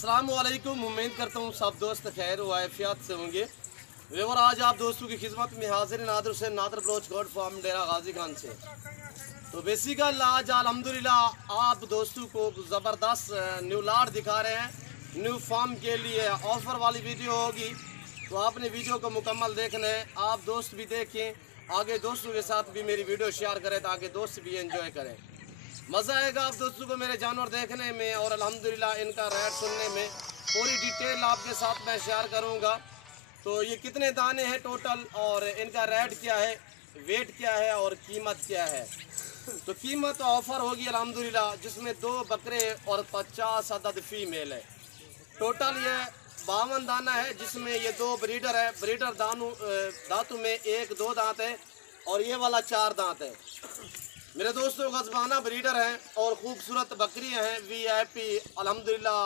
अस्सलामुअलैकुम। उम्मीद करता हूँ सब दोस्त खैर व आफियत से होंगे। और आज आप दोस्तों की खिदमत में हाजिर नादर से नादर ब्रोच गोड फार्म डेरा गाजी खान से। तो बेसिकल आज अल्हम्दुलिल्लाह आप दोस्तों को ज़बरदस्त न्यू लाट दिखा रहे हैं। न्यू फार्म के लिए ऑफ़र वाली वीडियो होगी, तो आपने वीडियो को मुकम्मल देखना है। आप दोस्त भी देखें, आगे दोस्तों के साथ भी मेरी वीडियो शेयर करें ताकि दोस्त भी एंजॉय करें। मज़ा आएगा आप दोस्तों को मेरे जानवर देखने में और अल्हम्दुलिल्लाह इनका रेट सुनने में। पूरी डिटेल आपके साथ मैं शेयर करूंगा। तो ये कितने दाने हैं टोटल और इनका रेट क्या है, वेट क्या है और कीमत क्या है। तो कीमत ऑफ़र होगी अल्हम्दुलिल्लाह, जिसमें 2 बकरे और 50 अदद फीमेल है। टोटल ये 52 दाना है, जिसमें ये 2 ब्रीडर है। ब्रीडर दांतों में 1-2 दांत है और ये वाला 4 दांत है। मेरे दोस्तों गजबाना ब्रीडर हैं और खूबसूरत बकरियां हैं। VIP अल्हम्दुलिल्लाह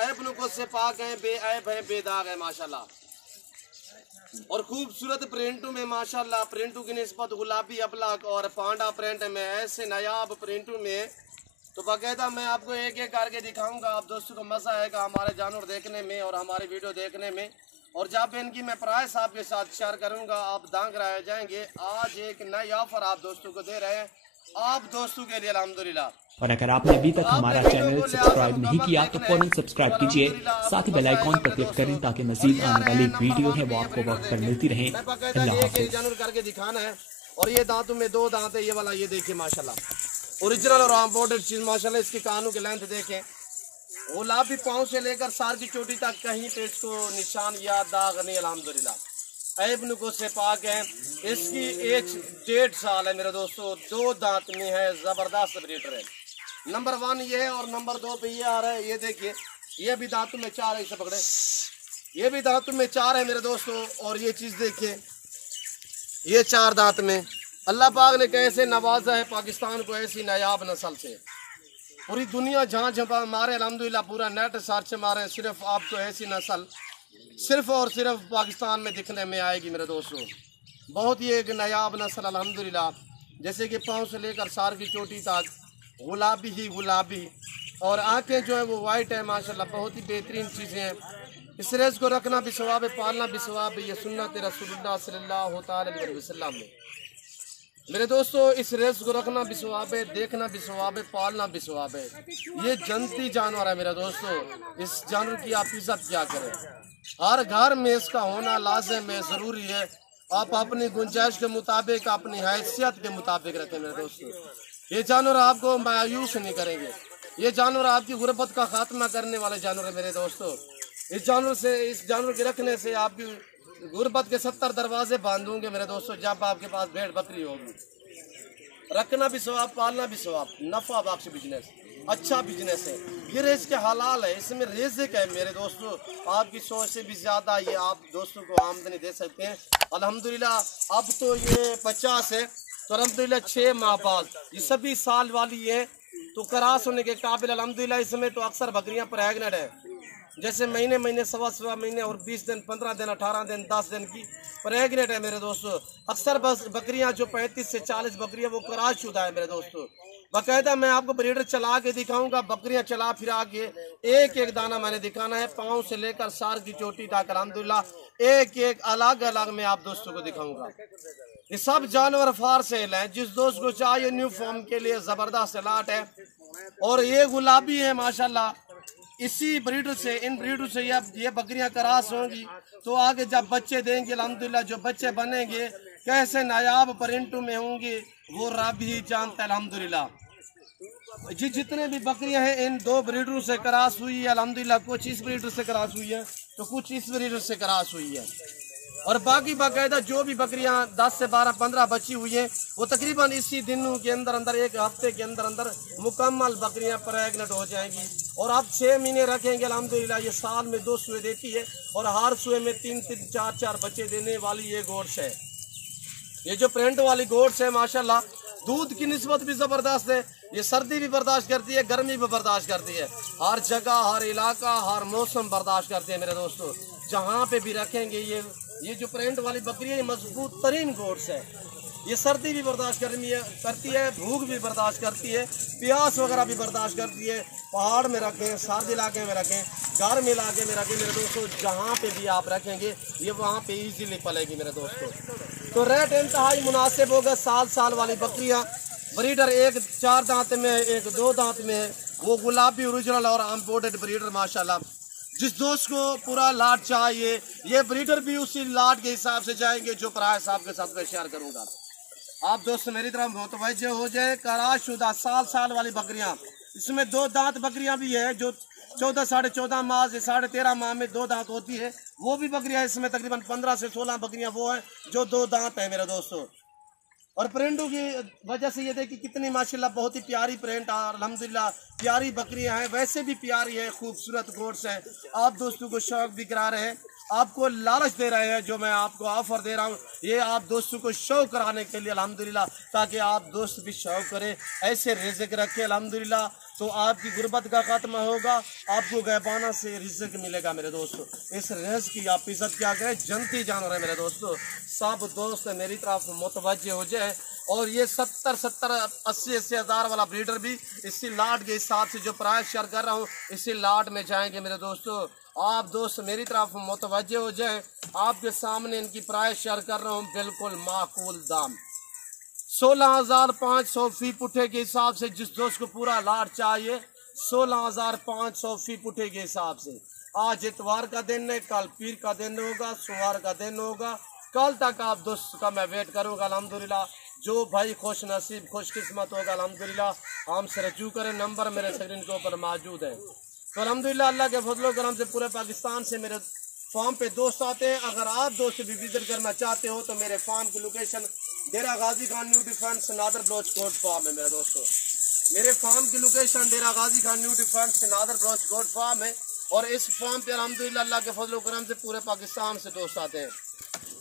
ऐब नुको से पाक हैं, बेऐब हैं, बेदाग है माशाल्लाह। और खूबसूरत प्रिंटों में माशाल्लाह, प्रिंटों की निस्बत गुलाबी अबलग और पांडा प्रिंट में ऐसे नायाब प्रिंटों में। तो बाकायदा मैं आपको एक एक करके दिखाऊंगा। आप दोस्तों को मज़ा आएगा हमारे जानवर देखने में और हमारी वीडियो देखने में। और जब इनकी मैं प्राइस आपके साथ शेयर करूंगा आप दांग रह जाएंगे। आज एक नई ऑफर आप दोस्तों को दे रहे हैं, आप दोस्तों के लिए अल्हम्दुलिल्लाह। और अगर आपने अभी तक हमारा चैनल सब्सक्राइब नहीं किया तो फौरन सब्सक्राइब कीजिए, साथ ही बेल आइकॉन पर क्लिक करें ताकि मजीद आने वाली वीडियो है वो आपको वक्त पर मिलती रहे। अल्लाह हाफिज़। जानवर करके दिखाना है। और ये दांतों में 2 दांत है, ये वाला ये देखिए माशाल्लाह ओरिजिनल और इम्पोर्टेड चीज माशाल्लाह। इसके कानों की लेंथ देखें, गुलाबी पाँव से लेकर सार की चोटी तक कहीं पे इसको निशान या दाग नहीं अल्हम्दुलिल्लाह। ऐब नुको से पाक है। इसकी एज 1.5 साल है मेरे दोस्तों। 2 दांत में है, ज़बरदस्त ब्रीडर है। नंबर 1 ये है और नंबर 2 पे ये आ रहा है। ये देखिए, ये भी दांतों में 4 है, इसे पकड़े, ये भी दांतों में 4 है मेरे दोस्तों। और ये चीज़ देखिए, ये 4 दांत में अल्लाह पाक ने कैसे नवाजा है पाकिस्तान को ऐसी नायाब नस्ल से। पूरी दुनिया जहाँ जहाँ मारे अल्हम्दुलिल्लाह, पूरा नेट सर्च मारे, सिर्फ आपको ऐसी नस्ल सिर्फ और सिर्फ पाकिस्तान में दिखने में आएगी मेरे दोस्तों। बहुत ही एक नायाब नस्ल अल्हम्दुलिल्लाह। जैसे कि पाँव से लेकर सार की चोटी तक गुलाबी ही गुलाबी और आंखें जो है वो वाइट है माशाल्लाह। बहुत ही बेहतरीन चीज़ें हैं। इस रेस को रखना भी सवाब है, पालना भी सवाब है। ये सुन्नत रसूलुल्लाह सल्लल्लाहु अलैहि वसल्लम में मेरे दोस्तों, इस रेस को रखना भी सवाब है, देखना भी सवाब है, पालना भी सवाब है। ये जनती जानवर है मेरे दोस्तों। इस जानवर की आप इज्जत क्या करें, हर घर में इसका होना लाजिम है, ज़रूरी है। आप अपनी गुंजाइश के मुताबिक, अपनी हैसियत के मुताबिक रखें मेरे दोस्तों। ये जानवर आपको मायूस नहीं करेंगे। ये जानवर आपकी गुर्बत का खात्मा करने वाले जानवर है मेरे दोस्तों। इस जानवर के रखने से आपकी गुर्बत के 70 दरवाजे बांधूंगे मेरे दोस्तों। जब आपके पास भेड़ बकरी होगी, रखना भी सवाब, पालना भी सवाब, नफा बख्श बिजनेस, अच्छा बिजनेस है। ये रिज़्क़ हलाल है, इसमें रिज़्क़ है मेरे दोस्तों। आपकी सोच से भी ज़्यादा ये आप दोस्तों को आमदनी दे सकते हैं अल्हम्दुलिल्लाह। अब तो ये 50 है, तो अल्हम्दुलिल्लाह 6 माह बाद ये सभी साल वाली है, तो क्रॉस होने के काबिल अल्हम्दुलिल्लाह। इसमें तो अक्सर बकरियाँ प्रेग्नेंट है, जैसे महीने सवा महीने और 20 दिन, 15 दिन, 18 दिन, 10 दिन की प्रेग्नेंट है मेरे दोस्तों। अक्सर बस बकरियां जो 35 से 40 बकरियां वो क्रॉस शुदा है मेरे दोस्तों। बाकायदा मैं आपको ब्रीडर चला के दिखाऊंगा, बकरियां चला फिरा के एक एक दाना मैंने दिखाना है, पाँव से लेकर सार की चोटी तक अल्हम्दुलिल्लाह एक एक अलग अलग मैं आप दोस्तों को दिखाऊंगा। ये सब जानवर फार सेल हैं। जिस दोस्त को चाहिए न्यू फॉर्म के लिए ज़बरदस्त लाट है। और ये गुलाबी है माशाल्लाह। इसी ब्रीडर से, इन ब्रीडर से ये बकरियां क्रॉस होंगी तो आगे जब बच्चे देंगे अल्हम्दुलिल्लाह, जो बच्चे बनेंगे कैसे नायाब प्रिंटों में होंगे वो रब ही जानता है अल्हम्दुलिल्लाह। जितने भी बकरियां हैं इन 2 ब्रीडरों से क्रॉस हुई है अल्हम्दुलिल्लाह। कुछ इस ब्रीडर से क्रॉस हुई है तो कुछ इस ब्रीडर से क्रॉस हुई है। और बाकी बाकायदा जो भी बकरियां 10 से 12, 15 बची हुई हैं वो तकरीबन इसी दिनों के अंदर अंदर, एक हफ्ते के अंदर अंदर मुकम्मल बकरियां प्रेग्नेंट हो जाएंगी। और आप 6 महीने रखेंगे अल्हम्दुलिल्लाह। ये साल में 2 सुए देती है और हर सुए में 3-3, 4-4 बच्चे देने वाली ये गोट्स है। ये जो प्रिंट वाली गोट्स है माशाल्लाह, दूध की निस्बत भी ज़बरदस्त है। ये सर्दी भी बर्दाश्त करती है, गर्मी भी बर्दाश्त करती है, हर जगह, हर इलाका, हर मौसम बर्दाश्त करती है मेरे दोस्तों। जहाँ पे भी रखेंगे ये जो प्रिंट वाली बकरी है मजबूत तरीन गोट्स है। ये सर्दी भी बर्दाश्त करती है, भूख भी बर्दाश्त करती है, प्यास वगैरह भी बर्दाश्त करती है। पहाड़ में रखें, सर्द इलाके में रखें, गर्म इलाके में रखें मेरे दोस्तों, जहाँ पे भी आप रखेंगे ये वहाँ पे इजीली पलेगी मेरे दोस्तों। तो रेट इंतहाई मुनासिब होगा। साल वाली बकरियाँ ब्रीडर, एक 4 दांत में है, एक 2 दांत में है, वो गुलाबी ओरिजिनल और इम्पोर्टेड ब्रीडर माशाल्लाह। जिस दोस्त को पूरा लाट चाहिए, ये ब्रीडर भी उसी लाट के हिसाब से जाएंगे जो प्राइस आपके साथ में शेयर करूँगा। आप दोस्त मेरी तरफ मुतवज्जे हो जाए। कराशुदा साल वाली बकरियां, इसमें 2 दांत बकरियां भी है जो 14 साढ़े 14 माह से 13.5 माह में 2 दांत होती है, वो भी बकरियां इसमें तकरीबन 15 से 16 बकरियां वो है जो 2 दांत है मेरे दोस्तों। और प्रिंटों की वजह से ये देखिए कितनी माशाल्लाह बहुत ही प्यारी प्रिंट और अल्हम्दुलिल्लाह प्यारी बकरियां हैं, वैसे भी प्यारी है, खूबसूरत गोट्स हैं। आप दोस्तों को शौक भी करा रहे हैं, आपको लालच दे रहे हैं, जो मैं आपको ऑफर दे रहा हूँ ये आप दोस्तों को शौक कराने के लिए अल्हम्दुलिल्लाह, ताकि आप दोस्त भी शौक करें, ऐसे रिज़्क़ रखें अल्हम्दुलिल्लाह, तो आपकी गुर्बत का खात्मा होगा, आपको गैबाना से रिज़्क़ मिलेगा मेरे दोस्तों। इस रिज़्क़ की आप इज़्ज़त क्या करें, जनती जानवर है मेरे दोस्तों। सब दोस्त मेरी तरफ मुतवज्जे हो जाए। और ये 70-80 हज़ार वाला ब्रीडर भी इसी लाट के हिसाब से जो प्राइस शेयर कर रहा हूँ इसी लाट में जाएंगे मेरे दोस्तों। आप दोस्त मेरी तरफ मुतवज्जे हो जाए। आपके सामने इनकी प्राइस शेयर कर रहा हूँ बिल्कुल माकूल दाम, 16,500 फी पुठे के हिसाब से। जिस दोस्त को पूरा लाट चाहिए 16,500 फी पुठे के हिसाब से। आज इतवार का दिन है, कल पीर का दिन होगा, सोमवार का दिन होगा, कल तक आप दोस्त का मैं वेट करूँगा अल्हम्दुलिल्लाह। जो भाई खुश नसीब खुशकिस्मत होगा अल्हम्दुलिल्लाह हमसे रजू करें, नंबर मेरे स्क्रीन के ऊपर मौजूद है। तो अल्हम्दुलिल्लाह अल्लाह के फजलो करम से पूरे पाकिस्तान से मेरे फार्म पे दोस्त आते हैं। अगर आप दोस्त भी विजिट करना चाहते हो तो मेरे फार्म की location Dera Ghazi Khan new defence Nadir Baloch coat farm है मेरे दोस्तों। मेरे फार्म की location Dera Ghazi Khan new defence Nadir Baloch coat farm है। और इस फार्म पे अल्हम्दुलिल्लाह अल्लाह के फजलो करम से पूरे पाकिस्तान से दोस्त आते हैं,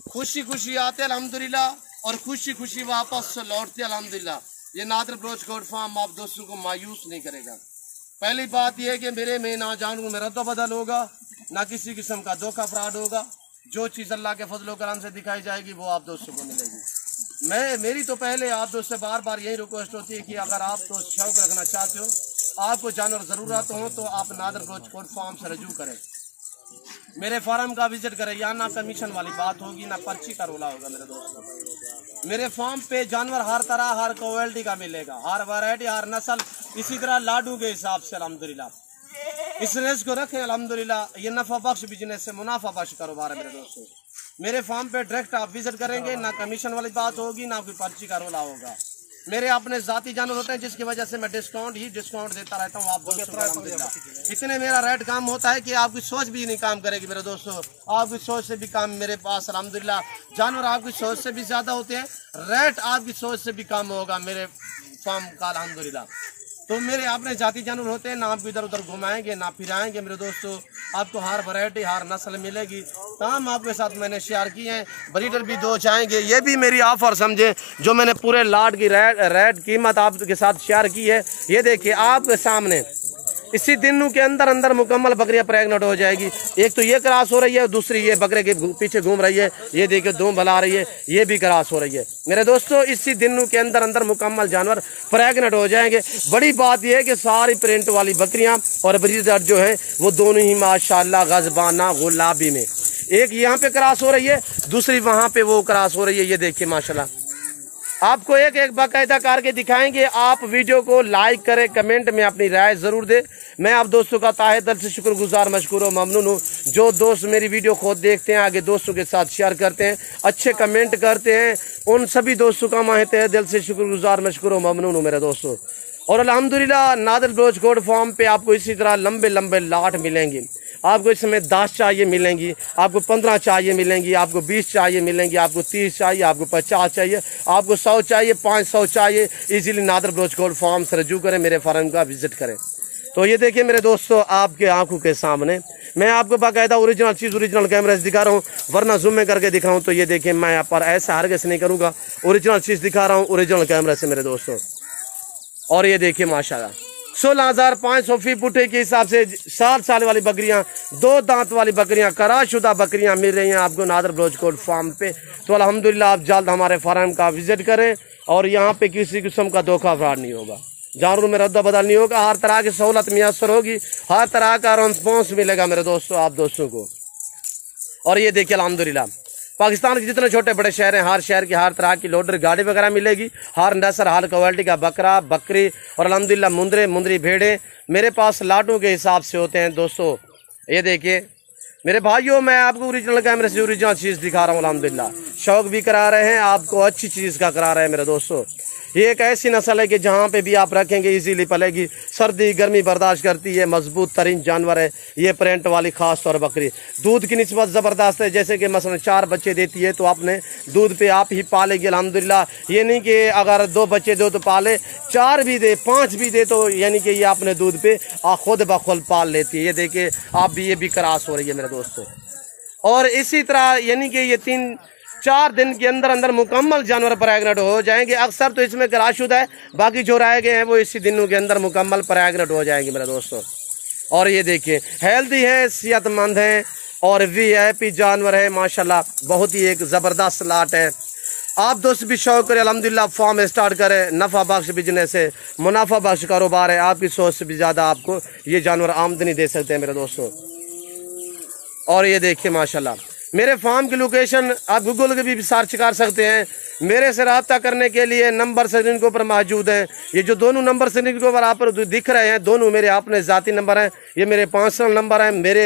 खुशी खुशी आते हैं अल्हम्दुलिल्लाह, और खुशी खुशी वापस लौटते अल्हम्दुलिल्लाह। ये नादर ब्लोच कोट फार्म आप दोस्तों को मायूस नहीं करेगा। पहली बात यह है कि मेरे में ना जानू में रद्द बदल होगा, ना किसी किस्म का धोखा फ्रॉड होगा। जो चीज़ अल्लाह के फजलो करम से दिखाई जाएगी वो आप दोस्तों को मिलेगी। मेरी तो पहले आप दोस्त से बार बार यही रिक्वेस्ट होती है कि अगर आप दोस्त शौक रखना चाहते हो, आपको जानवर ज़रूरत हो, तो आप नादर ब्लोच कोट फार्म से रजू करें, मेरे फार्म का विजिट करें। या ना कमीशन वाली बात होगी ना पर्ची का रोला होगा मेरे दोस्तों। मेरे फार्म पे जानवर हर तरह हर क्वालिटी का मिलेगा, हर वैरायटी हर नस्ल, इसी तरह लाडू के हिसाब से अल्हम्दुलिल्लाह। इस रेस को रखें अल्हम्दुलिल्लाह। ये नफा बख्श बिजनेस से मुनाफा बख्श कारोबार है मेरे दोस्तों। मेरे फार्म पे डायरेक्ट आप विजिट करेंगे, ना कमीशन वाली बात होगी ना कोई पर्ची का रोला होगा। मेरे अपने जाती जानवर होते हैं जिसकी वजह से मैं डिस्काउंट देता रहता हूँ आप दोस्तों। इतने मेरा रेट काम होता है कि आपकी सोच भी नहीं काम करेगी मेरे दोस्तों। आपकी सोच से भी काम मेरे पास अल्हम्दुलिल्लाह, जानवर आपकी सोच से भी ज़्यादा होते हैं, रेट आपकी सोच से भी कम होगा मेरे फार्म का अल्हम्दुलिल्लाह। तो मेरे अपने जाती जानवर होते हैं, ना आप इधर उधर घुमाएंगे ना फिराएंगे मेरे दोस्तों। आपको हर वैरायटी हर नस्ल मिलेगी। तमाम आपके साथ मैंने शेयर किए हैं, ब्रीडर भी 2 जाएंगे। ये भी मेरी ऑफर समझे, जो मैंने पूरे लाट की रेट कीमत आपके साथ शेयर की है। ये देखिए आपके सामने इसी दिनों के अंदर अंदर मुकम्मल बकरियां प्रेग्नेंट हो जाएगी। एक तो ये क्रॉस हो रही है, दूसरी ये बकरे के पीछे घूम रही है, ये देखिए दूम भला रही है, ये भी क्रॉस हो रही है मेरे दोस्तों। इसी दिनों के अंदर अंदर मुकम्मल जानवर प्रेग्नेंट हो जाएंगे। बड़ी बात यह है कि सारी प्रिंट वाली बकरियां और ब्रीडर जो है वो दोनों ही माशाल्लाह गजबाना गुलाबी में, एक यहाँ पे क्रॉस हो रही है, दूसरी वहाँ पे वो क्रॉस हो रही है। ये देखिए माशाल्लाह, आपको एक एक बाकायदा करके दिखाएंगे। आप वीडियो को लाइक करें, कमेंट में अपनी राय ज़रूर दें। मैं आप दोस्तों का ताहे दिल से शुक्रगुजार मशकूर व ममनून हूँ। जो दोस्त मेरी वीडियो खुद देखते हैं, आगे दोस्तों के साथ शेयर करते हैं, अच्छे कमेंट करते हैं, उन सभी दोस्तों का मैं तहे दिल से शुक्रगुजार मशकूर व ममनून हूँ मेरे दोस्तों। और अल्हम्दुलिल्लाह नादर ब्लोच कोट फार्म पे आपको इसी तरह लंबे लंबे लाट मिलेंगे। आपको इसमें 10 चाहिए मिलेंगी, आपको 15 चाहिए मिलेंगी, आपको 20 चाहिए मिलेंगी, आपको 30 चाहिए, आपको 50 चाहिए, आपको 100 चाहिए, 500 चाहिए। Easily Nadar Baloch coat farm से रजू करें, मेरे फार्म का विजिट करें। तो ये देखिए मेरे दोस्तों, आपके आंखों के सामने मैं आपको बाकायदा ओरिजिनल चीज़ ओरिजिनल कैमरे से दिखा रहा हूँ, वरना जूम में करके दिखाऊँ तो ये देखिए मैं यहाँ पर ऐसा हरगिज़ नहीं करूँगा। ओरिजिनल चीज़ दिखा रहा हूँ ओरिजिनल कैमरे से मेरे दोस्तों। और ये देखिए माशाल्लाह 16,500 फी पुठे के हिसाब से 7 साल वाली बकरियां, 2 दांत वाली बकरियां, कराशुदा बकरियां मिल रही हैं आपको नादर बलोच कोट फार्म पे। तो अल्हम्दुलिल्लाह आप जल्द हमारे फार्म का विजिट करें और यहाँ पे किसी किस्म का धोखा फ्रॉड नहीं होगा, जानवरों में रद्दा बदल नहीं होगा, हर तरह की सहूलत मैसर होगी, हर तरह का रिस्पॉन्स मिलेगा मेरे दोस्तों आप दोस्तों को। और ये देखिए अल्हम्दुलिल्लाह पाकिस्तान के जितने छोटे बड़े शहर हैं, हर शहर की हर तरह की लोडर गाड़ी वगैरह मिलेगी, हर नस्ल हर क्वालिटी का बकरा बकरी और अल्हम्दुलिल्लाह मुंदरी भेड़े मेरे पास लाटों के हिसाब से होते हैं दोस्तों। ये देखिए मेरे भाइयों, मैं आपको ओरिजिनल कैमरे से ओरिजिनल चीज़ दिखा रहा हूँ अल्हम्दुलिल्लाह। शौक भी करा रहे हैं, आपको अच्छी चीज़ का करा रहे हैं मेरे दोस्तों। ये एक ऐसी नस्ल है कि जहाँ पे भी आप रखेंगे इजीली पलेगी, सर्दी गर्मी बर्दाश्त करती है, मजबूत तरीन जानवर है ये प्रिंट वाली खास तौर बकरी। दूध की निस्बत ज़बरदस्त है, जैसे कि मसलन 4 बच्चे देती है तो आपने दूध पे आप ही पालेगी अल्हम्दुलिल्लाह। ये नहीं कि अगर 2 बच्चे दो तो पाले, 4 भी दे 5 भी दे तो यानी कि ये अपने दूध पे खुद ब खुद पाल लेती है। ये देखिए आप भी, ये भी क्रॉस हो रही है मेरे दोस्तों। और इसी तरह यानी कि ये 3-4 दिन के अंदर अंदर मुकम्मल जानवर प्रेग्नेंट हो जाएंगे। अक्सर तो इसमें क्रॉसशुदा है, बाकी जो रह गए हैं वो इसी दिनों के अंदर मुकम्मल प्रेग्नेंट हो जाएंगे मेरे दोस्तों। और ये देखिए हेल्दी है, सेहतमंद है और VIP जानवर है माशाल्लाह, बहुत ही एक ज़बरदस्त लाट है। आप दोस्त भी शौक करें अल्हम्दुलिल्लाह, फार्म स्टार्ट करें, नफ़ा बख्श बिजनेस है, मुनाफा बख्श कारोबार है, आपकी सोच से भी ज़्यादा आपको ये जानवर आमदनी दे सकते हैं मेरे दोस्तों। और ये देखिए माशाल्लाह मेरे फार्म की लोकेशन आप गूगल के भी सर्च कर सकते हैं। मेरे से रब्ता करने के लिए नंबर स्क्रीन के ऊपर मौजूद हैं। ये जो दोनों नंबर स्क्रीन के ऊपर आप दिख रहे हैं, दोनों मेरे अपने ज़ाती नंबर हैं, ये मेरे पर्सनल नंबर हैं। मेरे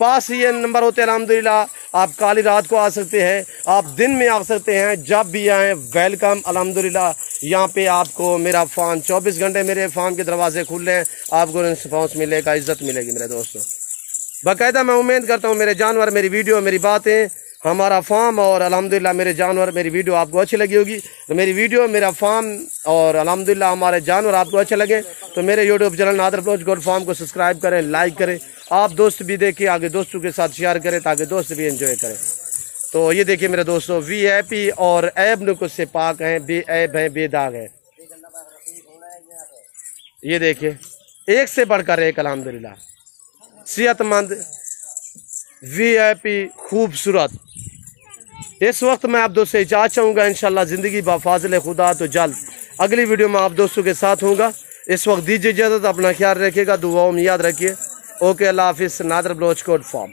पास ये नंबर होते हैं अल्हम्दुलिल्लाह। आप काली रात को आ सकते हैं, आप दिन में आ सकते हैं, जब भी आएँ वेलकम अल्हम्दुलिल्लाह। यहाँ पे आपको मेरा फार्म 24 घंटे मेरे फार्म के दरवाजे खुले हैं, आपको रिस्पॉन्स मिलेगा, इज्जत मिलेगी मेरे दोस्तों बाकायदा। मैं उम्मीद करता हूँ मेरे जानवर, मेरी वीडियो, मेरी बातें, हमारा फार्म और अल्हम्दुलिल्लाह मेरे जानवर, मेरी वीडियो आपको अच्छी लगी होगी। तो मेरी वीडियो, मेरा फार्म और अल्हम्दुलिल्लाह हमारे जानवर आपको अच्छे लगे तो मेरे YouTube channel Nadar Baloch goat farm को सब्सक्राइब करें, लाइक करें, आप दोस्त भी देखें, आगे दोस्तों के साथ शेयर करें ताकि दोस्त भी एंजॉय करें। तो ये देखिए मेरे दोस्तों VIP और ऐब नुकुस से पाक हैं, बेऐब हैं, बेदाग हैं। ये देखिए एक से बढ़कर एक अल्हम्दुलिल्लाह सेहतमंद VIP खूबसूरत। इस वक्त मैं आप दोस्तों से इजाज़त चाहूँगा, इंशाल्लाह ज़िंदगी बाफाज़िल खुदा तो जल्द अगली वीडियो में आप दोस्तों के साथ होऊंगा। इस वक्त दीजिए इजाज़त, अपना ख्याल रखिएगा, दुआओं में याद रखिए। ओके, अल्लाह हाफिज़। Nadar Baloch goat farm.